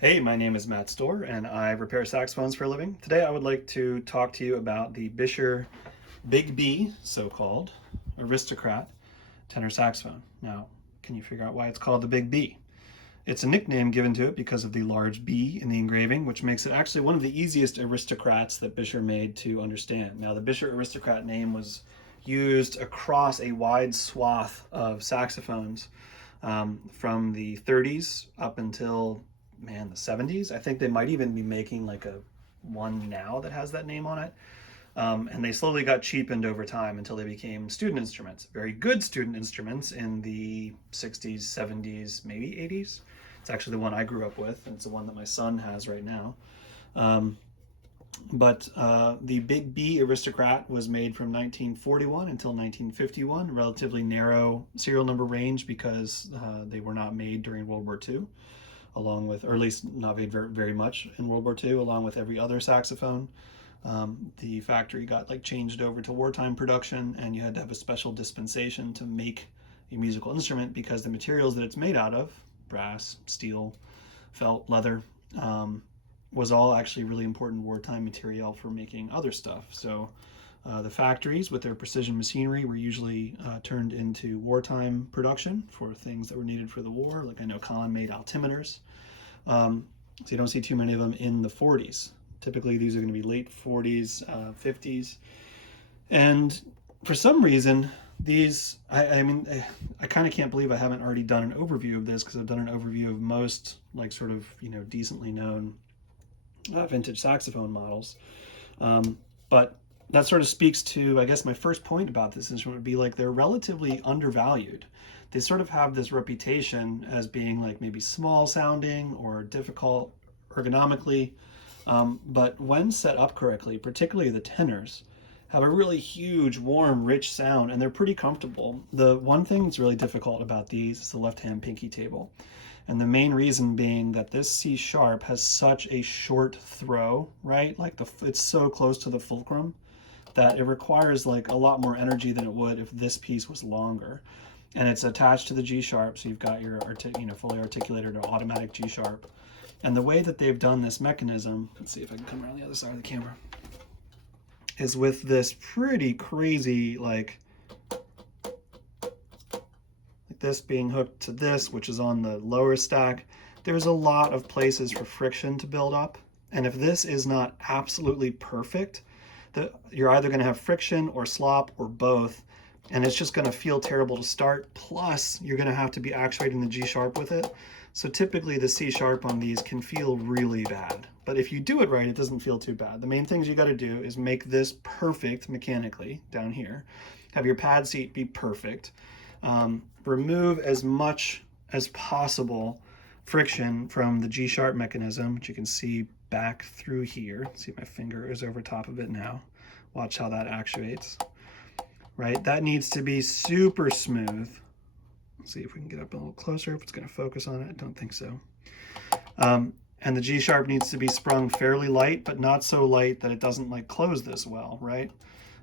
Hey, my name is Matt Storr and I repair saxophones for a living. Today I would like to talk to you about the Buescher Big B, so-called, Aristocrat tenor saxophone. Now, can you figure out why it's called the Big B? It's a nickname given to it because of the large B in the engraving, which makes it actually one of the easiest Aristocrats that Buescher made to understand. Now, the Buescher Aristocrat name was used across a wide swath of saxophones from the 30s up until the 70s. I think they might even be making like a one now that has that name on it. And they slowly got cheapened over time until they became student instruments. Very good student instruments in the 60s, 70s, maybe 80s. It's actually the one I grew up with, and it's the one that my son has right now. But the Big B Aristocrat was made from 1941 until 1951, relatively narrow serial number range because they were not made during World War II, along with, or at least not made very much in World War II, along with every other saxophone. The factory got like changed over to wartime production, and you had to have a special dispensation to make a musical instrument because the materials that it's made out of, brass, steel, felt, leather, was all actually really important wartime material for making other stuff. So the factories with their precision machinery were usually turned into wartime production for things that were needed for the war. Like I know Colin made altimeters. So you don't see too many of them in the 40s. Typically these are going to be late 40s, 50s. And for some reason, these, I kind of can't believe I haven't already done an overview of this because I've done an overview of most like sort of, decently known vintage saxophone models. But that sort of speaks to, I guess, my first point about this instrument would be like they're relatively undervalued. They sort of have this reputation as being like maybe small sounding or difficult ergonomically. But when set up correctly, particularly the tenors, have a really huge, warm, rich sound, and they're pretty comfortable. The one thing that's really difficult about these is the left-hand pinky table. And the main reason being that this C sharp has such a short throw, right? Like it's so close to the fulcrum that it requires like a lot more energy than it would if this piece was longer. And it's attached to the G sharp, so you've got your fully articulated or automatic G sharp. And the way that they've done this mechanism, let's see if I can come around the other side of the camera, is with this pretty crazy like this being hooked to this, which is on the lower stack. There's a lot of places for friction to build up. And if this is not absolutely perfect, you're either going to have friction or slop or both, and it's just going to feel terrible to start. Plus, you're going to have to be actuating the G sharp with it. So typically the C sharp on these can feel really bad. But if you do it right, it doesn't feel too bad. The main things you got to do is make this perfect mechanically down here. Have your pad seat be perfect. Remove as much as possible friction from the G sharp mechanism, which you can see back through here. See, my finger is over top of it now. Watch how that actuates. Right, that needs to be super smooth. Let's see if we can get up a little closer, if it's going to focus on it. I don't think so. And the G sharp needs to be sprung fairly light, but not so light that it doesn't like close this well, right?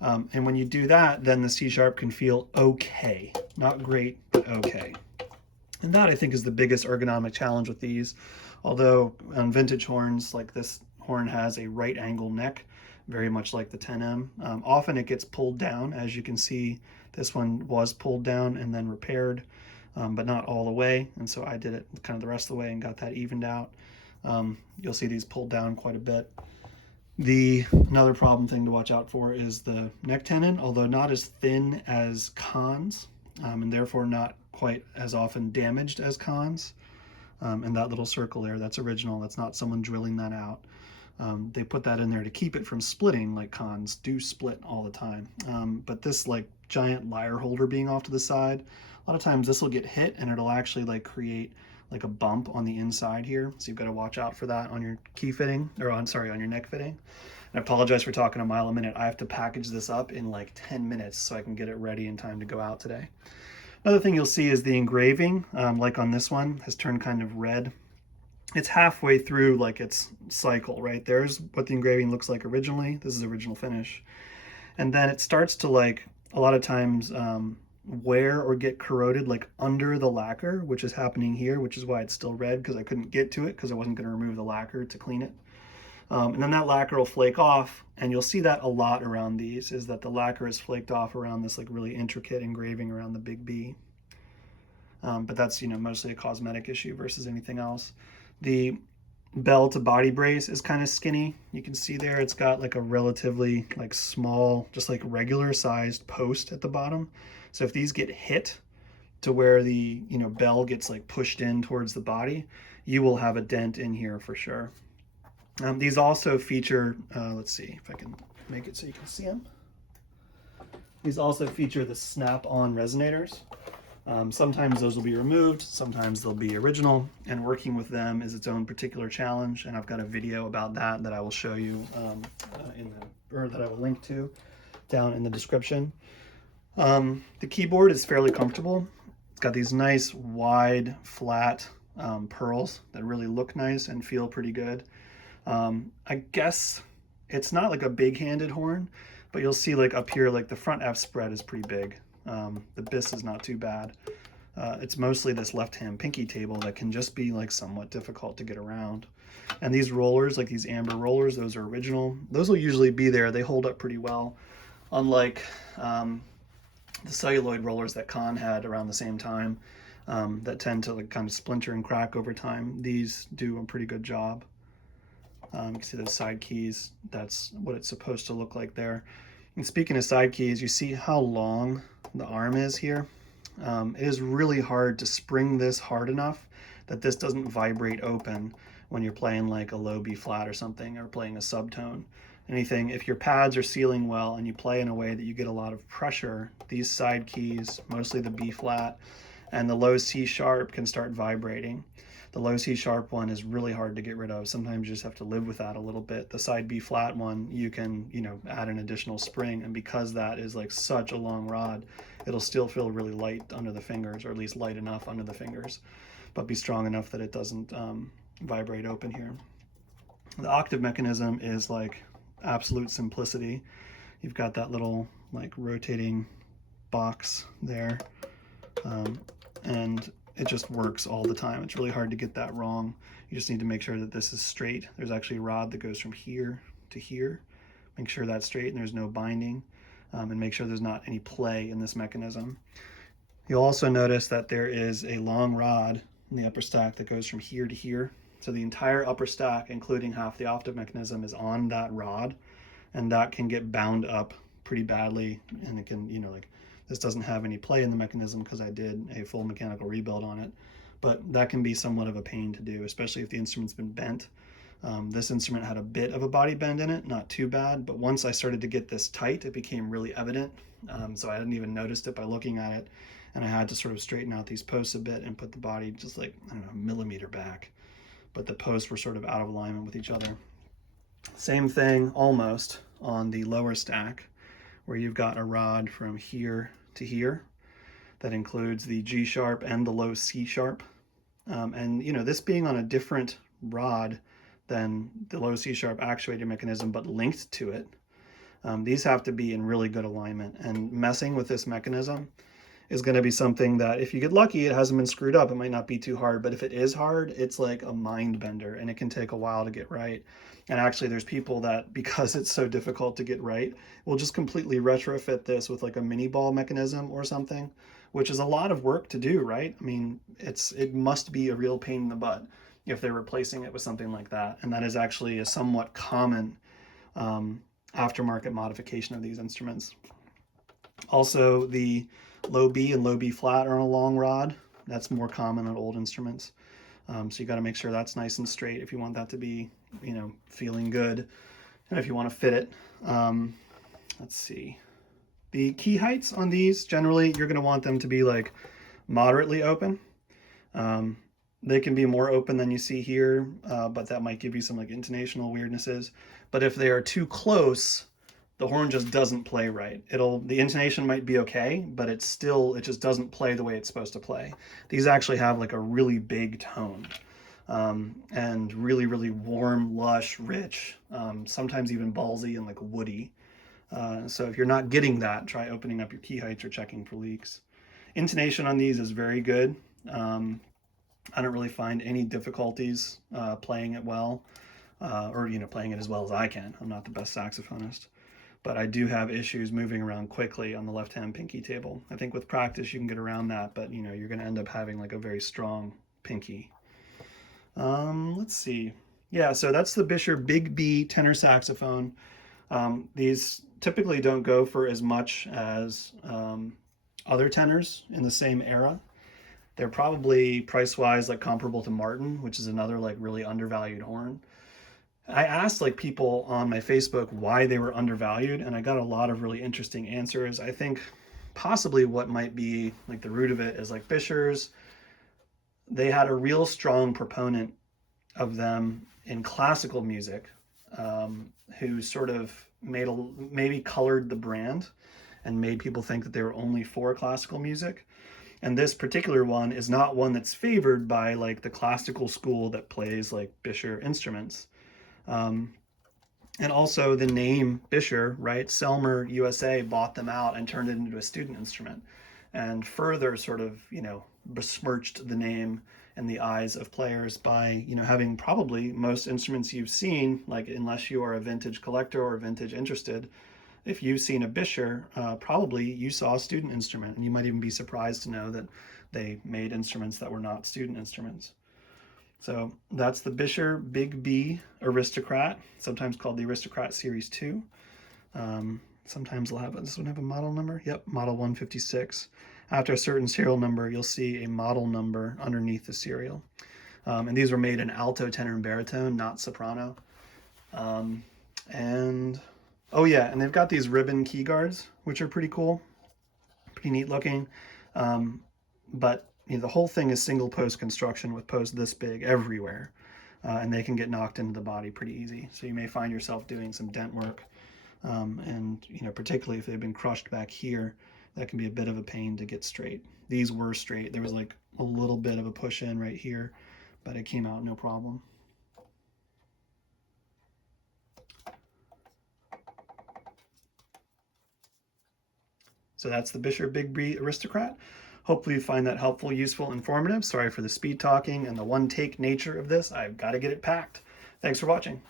And when you do that, then the C sharp can feel okay. Not great, but okay. And that I think is the biggest ergonomic challenge with these. Although on vintage horns, like this horn has a right angle neck, very much like the 10M. Often it gets pulled down. As you can see, this one was pulled down and then repaired, but not all the way. And so I did it kind of the rest of the way and got that evened out. You'll see these pulled down quite a bit. Another problem thing to watch out for is the neck tenon, although not as thin as cons, and therefore not quite as often damaged as cons. And that little circle there, that's original. That's not someone drilling that out. They put that in there to keep it from splitting, like cons do split all the time. But this like giant lyre holder being off to the side, a lot of times this will get hit and it'll actually like create like a bump on the inside here. So you've got to watch out for that on your key fitting, or on your neck fitting. And I apologize for talking a mile a minute. I have to package this up in like 10 minutes so I can get it ready in time to go out today. Another thing you'll see is the engraving, like on this one, has turned kind of red. It's halfway through like its cycle, right? There's what the engraving looks like originally. This is original finish. And then it starts to like, a lot of times, wear or get corroded like under the lacquer, which is happening here, which is why it's still red, because I couldn't get to it because I wasn't going to remove the lacquer to clean it. And then that lacquer will flake off, and you'll see that a lot around these, is that the lacquer is flaked off around this like really intricate engraving around the big B. But that's, you know, mostly a cosmetic issue versus anything else. The bell to body brace is kind of skinny. You can see there it's got like a relatively like small, just like regular sized post at the bottom. So if these get hit to where the, you know, bell gets like pushed in towards the body, you will have a dent in here for sure. These also feature, let's see if I can make it so you can see them. These also feature the snap-on resonators. Sometimes those will be removed, sometimes they'll be original, and working with them is its own particular challenge, and I've got a video about that that I will show you that I will link to down in the description. The keyboard is fairly comfortable. It's got these nice wide flat pearls that really look nice and feel pretty good. I guess it's not like a big-handed horn, but you'll see like up here, like the front F spread is pretty big. The Biss is not too bad. It's mostly this left-hand pinky table that can just be like somewhat difficult to get around. And these rollers, like these amber rollers, those are original. Those will usually be there. They hold up pretty well. Unlike the celluloid rollers that Kahn had around the same time that tend to like kind of splinter and crack over time, these do a pretty good job. You can see those side keys. That's what it's supposed to look like there. And speaking of side keys, you see how long the arm is here. It is really hard to spring this hard enough that this doesn't vibrate open when you're playing like a low B flat or something, or playing a subtone. Anything, if your pads are sealing well and you play in a way that you get a lot of pressure, these side keys, mostly the B flat and the low C sharp, can start vibrating. The low C sharp one is really hard to get rid of. Sometimes you just have to live with that a little bit. The side B flat one, you can, you know, add an additional spring, and because that is like such a long rod, it'll still feel really light under the fingers, or at least light enough under the fingers, but be strong enough that it doesn't vibrate open here. The octave mechanism is like absolute simplicity. You've got that little like rotating box there, and it just works all the time. It's really hard to get that wrong. You just need to make sure that this is straight. There's actually a rod that goes from here to here. Make sure that's straight and there's no binding, and make sure there's not any play in this mechanism. You'll also notice that there is a long rod in the upper stack that goes from here to here. So the entire upper stack, including half the octave mechanism, is on that rod, and that can get bound up pretty badly, and it can, you know, like, this doesn't have any play in the mechanism because I did a full mechanical rebuild on it, but that can be somewhat of a pain to do, especially if the instrument's been bent. This instrument had a bit of a body bend in it, not too bad, but once I started to get this tight, it became really evident. So I hadn't even noticed it by looking at it, and I had to sort of straighten out these posts a bit and put the body just like, I don't know, a millimeter back. But the posts were sort of out of alignment with each other. Same thing almost on the lower stack, where you've got a rod from here to here that includes the G sharp and the low C sharp. And you know, this being on a different rod than the low C sharp actuator mechanism, but linked to it, these have to be in really good alignment, and messing with this mechanism is going to be something that, if you get lucky, it hasn't been screwed up, it might not be too hard, but if it is hard, it's like a mind bender, and it can take a while to get right. And actually, there's people that, because it's so difficult to get right, will just completely retrofit this with like a mini ball mechanism or something, which is a lot of work to do, right? I mean, it must be a real pain in the butt if they're replacing it with something like that. And that is actually a somewhat common aftermarket modification of these instruments. Also, the low B and low B flat are on a long rod. That's more common on old instruments. So you got to make sure that's nice and straight if you want that to be, you know, feeling good. And if you want to fit it, let's see. The key heights on these, generally, you're going to want them to be like moderately open. They can be more open than you see here, but that might give you some like intonational weirdnesses. But if they are too close, the horn just doesn't play right. The intonation might be okay, but it just doesn't play the way it's supposed to play. These actually have like a really big tone, and really, really warm, lush, rich, sometimes even ballsy and like woody. So if you're not getting that, try opening up your key heights or checking for leaks. Intonation on these is very good. I don't really find any difficulties playing it well, or playing it as well as I can. I'm not the best saxophonist, but I do have issues moving around quickly on the left-hand pinky table. I think with practice you can get around that, but you're going to end up having like a very strong pinky. Let's see. Yeah, so that's the Buescher Big B tenor saxophone. These typically don't go for as much as other tenors in the same era. They're probably price-wise like comparable to Martin, which is another like really undervalued horn. I asked like people on my Facebook why they were undervalued, and I got a lot of really interesting answers. I think possibly what might be like the root of it is like Buescher's, they had a real strong proponent of them in classical music, who sort of maybe colored the brand and made people think that they were only for classical music. And this particular one is not one that's favored by like the classical school that plays like Buescher instruments. And also the name Buescher, right? Selmer USA bought them out and turned it into a student instrument, and further sort of, besmirched the name in the eyes of players by, having probably most instruments you've seen, like unless you are a vintage collector or vintage interested, if you've seen a Buescher, probably you saw a student instrument, and you might even be surprised to know that they made instruments that were not student instruments. So that's the Buescher Big B Aristocrat, sometimes called the Aristocrat Series 2. Sometimes this one have a model number? Yep, model 156. After a certain serial number, you'll see a model number underneath the serial. And these were made in alto, tenor, and baritone, not soprano. And oh yeah, and they've got these ribbon key guards, which are pretty cool, pretty neat looking. But the whole thing is single post construction with posts this big everywhere, and they can get knocked into the body pretty easy. So you may find yourself doing some dent work, and particularly if they've been crushed back here, that can be a bit of a pain to get straight. These were straight. There was like a little bit of a push in right here, but it came out no problem. So that's the Buescher Big B Aristocrat. Hopefully you find that helpful, useful, informative. Sorry for the speed talking and the one take nature of this. I've got to get it packed. Thanks for watching.